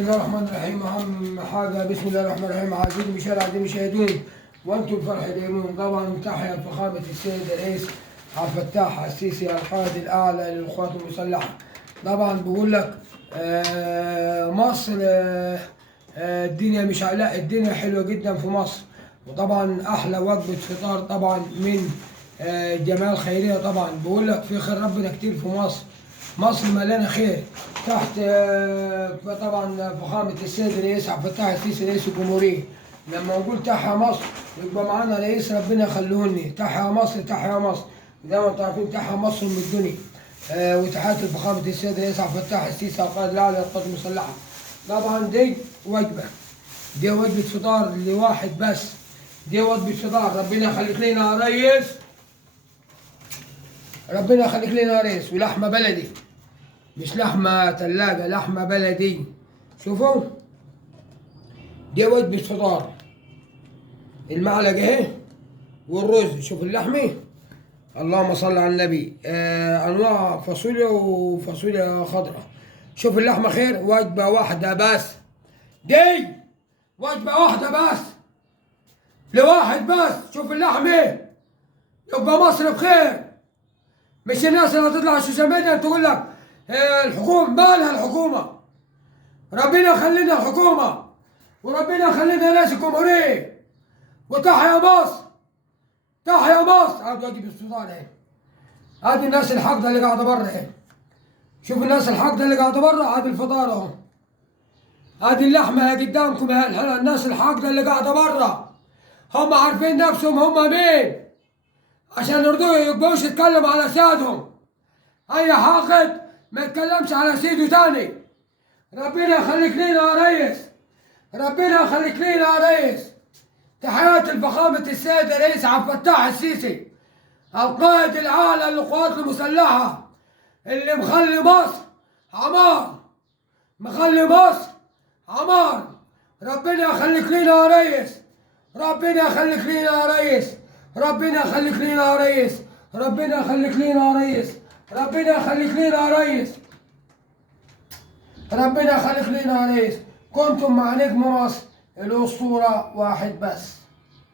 بسم الله الرحمن الرحيم. أهم حاجة بسم الله الرحمن الرحيم. عزيزي المشاهدين المشاهدين وأنتم الفرح دائمون. طبعا تحيا فخامة السيد الرئيس عبد الفتاح السيسي القائد الأعلى للقوات المسلحة. طبعا بقول لك مصر الدنيا مش لا الدنيا حلوة جدا في مصر. وطبعا أحلى وجبة فطار طبعا من جمعية خيرية. طبعا بقول لك في خير ربنا كتير في مصر. مصر مليانة خير تحت طبعا فخامة السيد الرئيس عبد الفتاح السيسي رئيس الجمهورية. لما نقول تحيا مصر يبقى معانا رئيس ربنا يخليهولني. تحيا مصر تحيا مصر زي ما انتم عارفين تحيا مصر من الدنيا. وتحياتي لفخامة السيد الرئيس عبد الفتاح السيسي القائد الأعلى للقوات المسلحة. طبعا دي وجبة، دي وجبة فطار لواحد بس، دي وجبة فطار. ربنا يخليك لنا يا ريس، ربنا يخليك لنا يا ريس. ولحمة بلدي مش لحمة تلاجة، لحمة بلدي. شوفوا دي وجبة فطار. المعلقة اهي والرز. شوف اللحمة اللهم صل على النبي. انواع فاصوليا وفاصوليا خضراء. شوف اللحمة خير. وجبة واحدة بس، دي وجبة واحدة بس لواحد بس. شوف اللحمة يبقى مصر بخير. مش الناس اللي هتطلع على السوشيال ميديا تقول لك الحكومة مالها الحكومة. ربنا يخلينا الحكومة وربنا يخلينا رئيس الجمهورية. وتحيا مصر تحيا مصر. هذا واجب السلطان اهي. هذه الناس الحاقدة اللي قاعدة برا اهي. شوف الناس الحاقدة اللي قاعدة برا. هذه الفطار اهو. هذه اللحمة اهي قدامكم اهي. الناس الحاقدة اللي قاعدة برا هم عارفين نفسهم هم مين عشان يرضوا يبقوش يتكلموا على سيادهم. أي حاقد ما يتكلمش على سيده تاني. ربنا يخليك لينا يا ريس، ربنا يخليك لينا يا ريس. تحياتي لفخامة السيد الرئيس عبد الفتاح السيسي القائد الأعلى للقوات المسلحة اللي مخلي مصر عمار، مخلي مصر عمار. ربنا يخليك لينا يا ريس، ربنا يخليك لينا يا ريس، ربنا يخليك لينا يا ريس، ربنا يخليك لينا يا ريس، ربنا يخليك لينا يا ريس، ربنا يخليك لينا يا ريس. كنتم مع نجم مصر الأسطورة واحد بس.